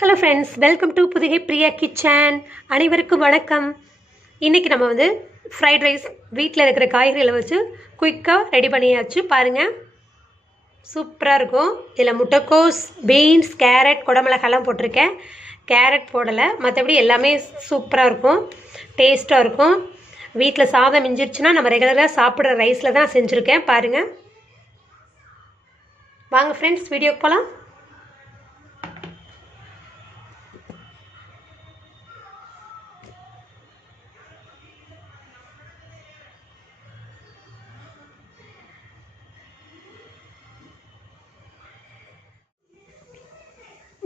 Hello friends welcome to Pudugai Priya kitchen அனைவருக்கும் வணக்கம். இன்றைக்கி நம்ம வந்து ஃப்ரைட் ரைஸ் வீட்டில் இருக்கிற காய்கறிகளை வச்சு குயிக்காக ரெடி பண்ணியாச்சு. பாருங்கள் சூப்பராக இருக்கும். இதில் முட்டைக்கோஸ் பீன்ஸ் கேரட் குடமிளகாலாம் போட்டிருக்கேன். கேரட் போடலை. மற்றபடி எல்லாமே சூப்பராக இருக்கும். டேஸ்ட்டாக இருக்கும். வீட்டில் சாதம் மிஞ்சிருச்சுன்னா நம்ம ரெகுலராக சாப்பிட்ற ரைஸில் தான் செஞ்சுருக்கேன். பாருங்கள் வாங்க ஃப்ரெண்ட்ஸ் வீடியோக்கு போகலாம்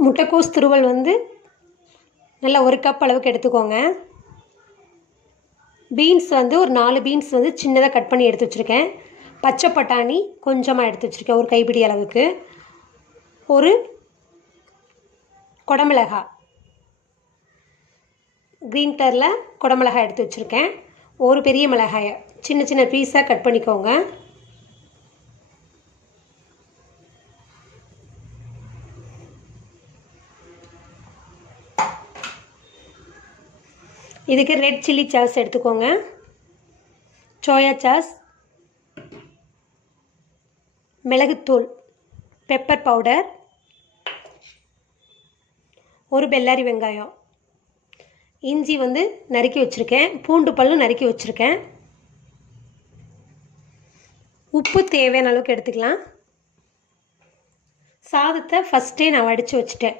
முட்டைக்கோஸ் துருவல் வந்து நல்லா ஒரு கப் அளவுக்கு எடுத்துக்கோங்க. பீன்ஸ் வந்து ஒரு நாலு பீன்ஸ் வந்து சின்னதாக கட் பண்ணி எடுத்து வச்சுருக்கேன். பச்சை பட்டாணி கொஞ்சமாக எடுத்து வச்சுருக்கேன் ஒரு கைப்பிடி அளவுக்கு. ஒரு குடமிளகா. க்ரீன் கலரில் குடமிளகாய் எடுத்து வச்சுருக்கேன். ஒரு பெரிய மிளகாயை சின்ன சின்ன பீஸாக கட் பண்ணிக்கோங்க. இதுக்கு ரெட் சில்லி சாஸ் எடுத்துக்கோங்க. சோயா சாஸ் மிளகுத்தூள் பெப்பர் பவுடர் ஒரு பெல்லாரி வெங்காயம். இஞ்சி வந்து நறுக்கி வச்சுருக்கேன். பூண்டு பல்லும் நறுக்கி வச்சுருக்கேன். உப்பு தேவையான அளவுக்கு எடுத்துக்கலாம். சாதத்தை ஃபஸ்ட்டே நான் வடித்து வச்சுட்டேன்.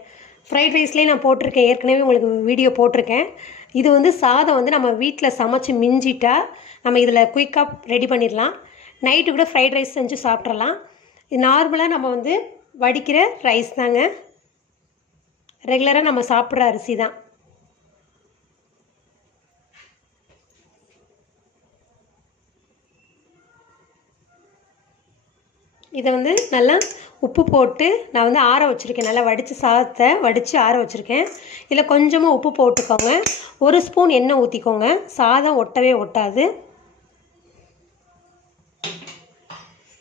ஃப்ரைட் ரைஸ்லேயே நான் போட்டிருக்கேன். ஏற்கனவே உங்களுக்கு வீடியோ போட்டிருக்கேன். இது வந்து சாதம் வந்து நம்ம வீட்டில் சமைச்சு மிஞ்சிட்டா நம்ம இதில் குயிக்காக ரெடி பண்ணிடலாம். நைட்டு கூட ஃப்ரைட் ரைஸ் செஞ்சு சாப்பிட்றலாம் இது நார்மலாக நம்ம வந்து வடிக்கிற ரைஸ் தாங்க. ரெகுலராக நம்ம சாப்பிட்ற அரிசி தான். இதை வந்து நல்லா உப்பு போட்டு நான் வந்து ஆற வச்சுருக்கேன். நல்லா வடித்து சாதத்தை வடித்து ஆற வச்சுருக்கேன். இதில் கொஞ்சமாக உப்பு போட்டுக்கோங்க. ஒரு ஸ்பூன் எண்ணெய் ஊற்றிக்கோங்க சாதம் ஒட்டவே ஒட்டாது.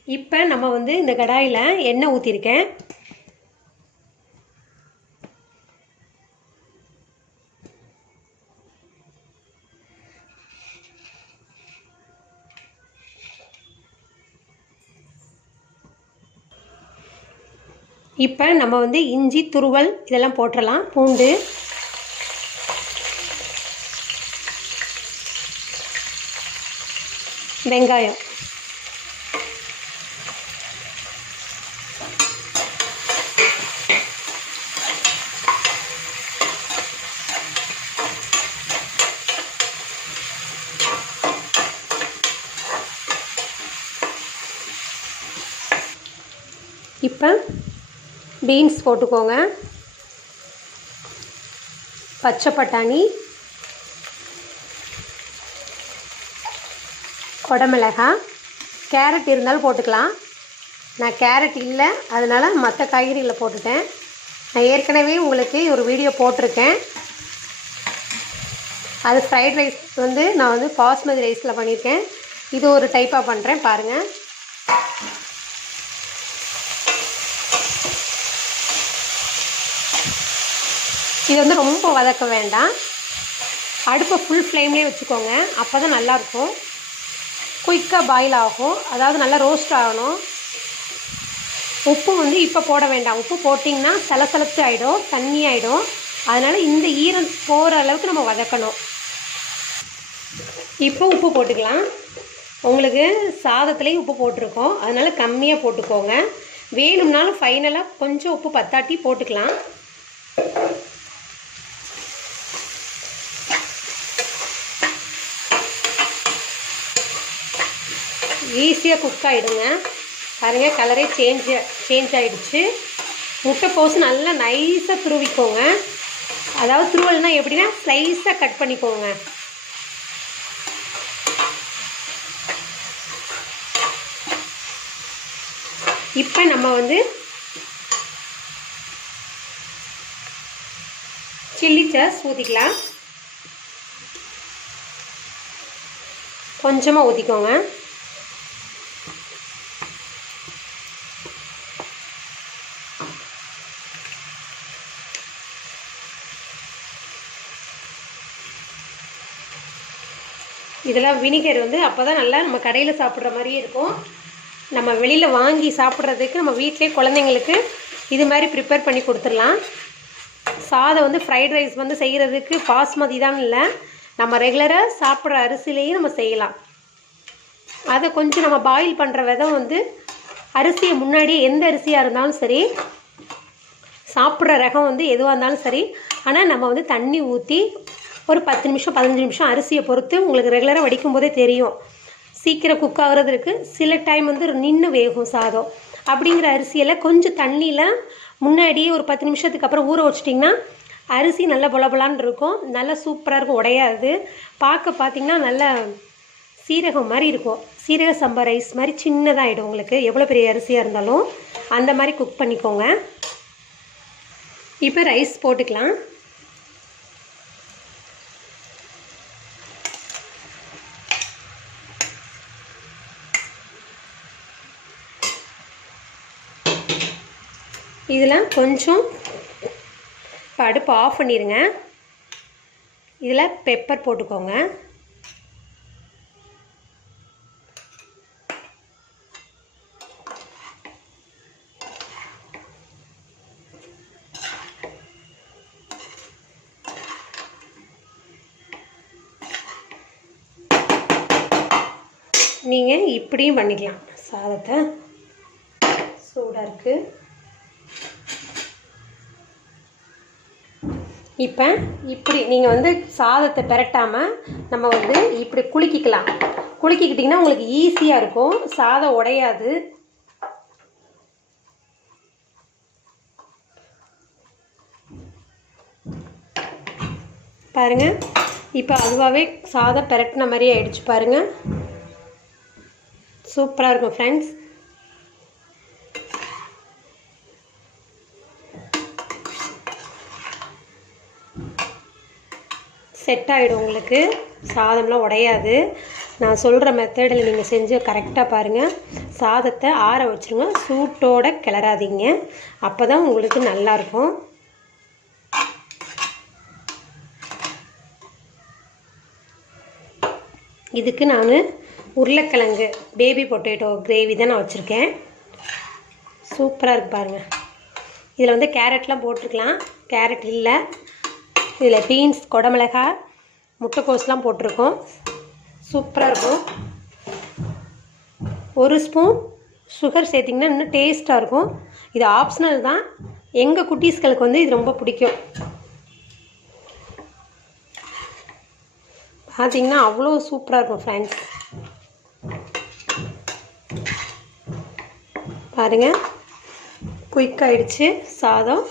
இப்போ நம்ம வந்து இந்த கடாயில் எண்ணெய் ஊற்றிருக்கேன் இப்போ நம்ம வந்து இஞ்சி துருவல் இதெல்லாம் போட்டுடலாம் பூண்டு. வெங்காயம். இப்போ பீன்ஸ் போட்டுக்கோங்க. பச்சை பட்டாணி குடமிளகாய் கேரட் இருந்தாலும் போட்டுக்கலாம். நான் கேரட் இல்லை அதனால் மற்ற காய்கறிகளை போட்டுட்டேன். நான் ஏற்கனவே உங்களுக்கு ஒரு வீடியோ போட்டிருக்கேன். அது ஃப்ரைட் ரைஸ் வந்து நான் வந்து பாஸ்மதி ரைஸில் பண்ணியிருக்கேன் இது ஒரு டைப்பாக பண்ணுறேன் பாருங்கள் இது வந்து ரொம்ப வதக்க வேண்டாம். அடுப்பை ஃபுல் ஃப்ளேம்லேயே வச்சுக்கோங்க. அப்போ தான் நல்லாயிருக்கும் குயிக்காக பாயில் ஆகும். அதாவது நல்லா ரோஸ்ட் ஆகணும். உப்பு வந்து இப்போ போட வேண்டாம். உப்பு போட்டிங்கன்னா சலசலத்து ஆகிடும் தண்ணி ஆகிடும் அதனால் இந்த ஈரம் போகிற அளவுக்கு நம்ம வதக்கணும். இப்போ உப்பு போட்டுக்கலாம். உங்களுக்கு சாதத்துலேயும் உப்பு போட்டிருக்கோம். அதனால் கம்மியாக போட்டுக்கோங்க. வேணும்னாலும் ஃபைனலாக கொஞ்சம் உப்பு பத்தாட்டி போட்டுக்கலாம். ஈஸியாக குக் ஆகிடுங்க பாருங்கள் கலரே சேஞ்ச் சேஞ்ச் ஆகிடுச்சு போஸ் நல்லா நைஸாக துருவிக்கோங்க. அதாவது துருவல்னால் எப்படின்னா ஸ்லைஸாக கட் பண்ணிக்கோங்க. இப்போ நம்ம வந்து சில்லி சாஸ் ஊற்றிக்கலாம் கொஞ்சமாக ஊற்றிக்கோங்க இதெல்லாம் வினிகர் வந்து அப்போ தான் நல்லா நம்ம கடையில் சாப்பிட்ற மாதிரியே இருக்கும். நம்ம வெளியில் வாங்கி சாப்பிட்றதுக்கு நம்ம வீட்டிலே குழந்தைங்களுக்கு இது மாதிரி ப்ரிப்பேர் பண்ணி கொடுத்துடலாம். சாதம் வந்து ஃப்ரைட் ரைஸ் வந்து செய்கிறதுக்கு பாஸ்மதி தான் இல்லை. நம்ம ரெகுலராக சாப்பிட்ற அரிசிலேயே நம்ம செய்யலாம். அதை கொஞ்சம் நம்ம பாயில் பண்ணுற விதம் வந்து அரிசியை முன்னாடி எந்த அரிசியாக இருந்தாலும் சரி சாப்பிட்ற ரகம் வந்து எதுவாக இருந்தாலும் சரி ஆனால் நம்ம வந்து தண்ணி ஊற்றி ஒரு பத்து நிமிஷம் பதினஞ்சு நிமிஷம் அரிசியை பொறுத்து உங்களுக்கு ரெகுலராக வடிக்கும் போதே தெரியும். சீக்கிரம் குக் ஆகுறதுக்கு இருக்குது சில டைம் வந்து நின்று வேகும் சாதம். அப்படிங்கிற அரிசியில் கொஞ்சம் தண்ணியில் முன்னாடியே ஒரு பத்து நிமிஷத்துக்கு அப்புறம் ஊற வச்சிட்டிங்கன்னா அரிசி நல்லா புலபுலான்னு இருக்கும். நல்லா சூப்பராக இருக்கும். உடையாது. பார்க்க பார்த்திங்கன்னா நல்ல சீரகம் மாதிரி இருக்கும். சீரக சம்பா ரைஸ் மாதிரி சின்னதாகிடும் உங்களுக்கு. எவ்வளோ பெரிய அரிசியாக இருந்தாலும் அந்த மாதிரி குக் பண்ணிக்கோங்க. இப்போ ரைஸ் போட்டுக்கலாம். இதில் கொஞ்சம் இப்போ அடுப்பு ஆஃப் பண்ணிடுங்க இதில் பெப்பர் போட்டுக்கோங்க. நீங்கள் இப்படியும் பண்ணிக்கலாம். சாதத்தை சூடாக இருக்குது இப்போ இப்படி நீங்கள் வந்து சாதத்தை பெரட்டாமல் நம்ம வந்து இப்படி குலுக்கிக்கலாம். குலுக்கிக்கிட்டிங்கன்னா உங்களுக்கு ஈஸியாக இருக்கும். சாதம் உடையாது. பாருங்கள் இப்போ அதுவாகவே சாதம் பெரட்டின மாதிரி ஆயிடுச்சு பாருங்கள் சூப்பராக இருக்கும் ஃப்ரெண்ட்ஸ் செட் ஆகிடும் உங்களுக்கு. சாதம்லாம் உடையாது. நான் சொல்கிற மெத்தடில் நீங்கள் செஞ்சு கரெக்டாக பாருங்கள் சாதத்தை ஆற வச்சுருங்க. சூட்டோட கிளறாதீங்க. அப்போ தான் உங்களுக்கு நல்லாயிருக்கும் இதுக்கு நான் உருளைக்கிழங்கு பேபி பொட்டேட்டோ கிரேவி தான் நான் வச்சுருக்கேன். சூப்பராக இருக்கு பாருங்கள் இதில் வந்து கேரட்லாம் போட்டிருக்கலாம். கேரட் இல்லை. இதில் பீன்ஸ் கொடமிளகா முட்டைக்கோஸ்லாம் போட்டிருக்கோம். சூப்பராக இருக்கும். ஒரு ஸ்பூன் சுகர் சேர்த்திங்கன்னா இன்னும் டேஸ்ட்டாக இருக்கும். இது ஆப்ஷனல் தான். எங்கள் குட்டீஸ்களுக்கு வந்து இது ரொம்ப பிடிக்கும். பார்த்திங்கன்னா அவ்வளோ சூப்பராக இருக்கும் ஃப்ரெண்ட்ஸ் பாருங்கள் குயிக் ஆகிடுச்சு சாதம்.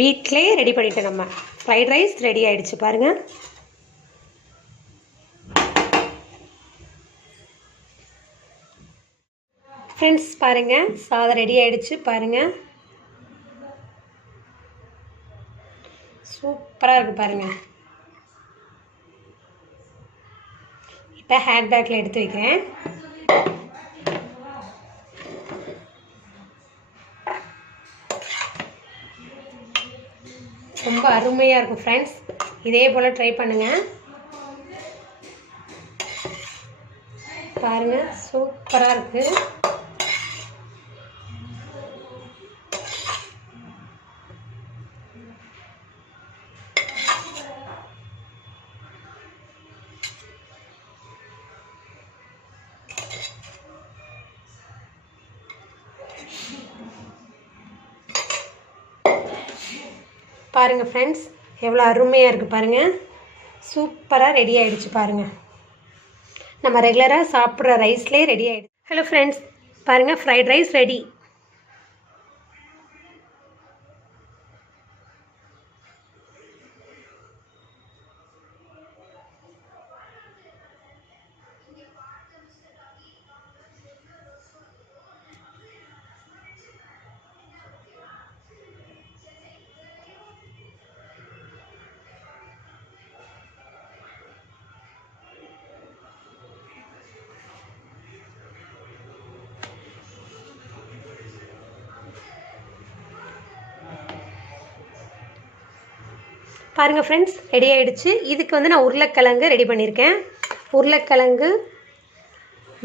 வீட்டிலே ரெடி பண்ணிட்டேன் நம்ம. ஃப்ரைட் ரைஸ் ரெடி ஆகிடுச்சு பாருங்கள் ஃப்ரெண்ட்ஸ் பாருங்கள் சாதம் ரெடி ஆகிடுச்சு பாருங்கள் சூப்பராக இருக்குது பாருங்கள் இப்போ ஹேண்ட் பேக்கில் எடுத்து வைக்கிறேன். ரொம்ப அருமையாக இருக்கும் ஃப்ரெண்ட்ஸ் இதே போல் ட்ரை பண்ணுங்கள் பாருங்கள் சூப்பராக இருக்குது பாருங்கள் ஃப்ரெண்ட்ஸ் எவ்வளோ அருமையாக இருக்குது பாருங்கள் சூப்பராக ரெடி ஆகிடுச்சு பாருங்கள் நம்ம ரெகுலராக சாப்பிட்ற ரைஸ்லேயே ரெடி ஆகிடுச்சு ஹலோ ஃப்ரெண்ட்ஸ் பாருங்கள் ஃப்ரைட் ரைஸ் ரெடி பாருங்கள் ஃப்ரெண்ட்ஸ் ரெடி ஆகிடுச்சு இதுக்கு வந்து நான் உருளைக்கிழங்கு ரெடி பண்ணியிருக்கேன் உருளைக்கிழங்கு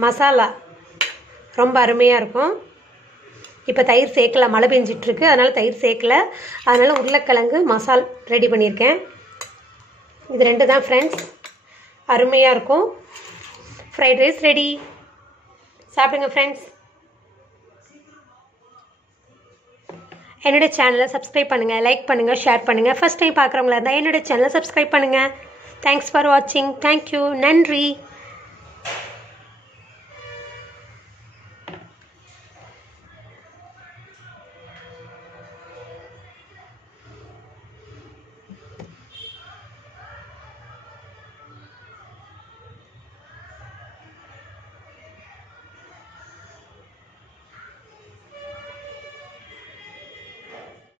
மசாலா ரொம்ப அருமையாக இருக்கும். இப்போ தயிர் சேர்க்கல மழை பெஞ்சிட்ருக்கு. அதனால் தயிர் சேர்க்கல. அதனால் உருளைக்கிழங்கு மசால் ரெடி பண்ணியிருக்கேன் இது ரெண்டு தான் ஃப்ரெண்ட்ஸ் அருமையாக இருக்கும். ஃப்ரைட் ரைஸ் ரெடி சாப்பிடுங்க ஃப்ரெண்ட்ஸ் என்னோட சேனலை சப்ஸ்கிரைப் பண்ணுங்கள் லைக் பண்ணுங்கள் ஷேர் பண்ணுங்கள் ஃபஸ்ட் டைம் பார்க்குறவங்களா இருந்தால் என்னோட சேனலை சப்ஸ்கிரைப் பண்ணுங்கள் தேங்க்ஸ் ஃபார் வாட்சிங் தேங்க்யூ நன்றி.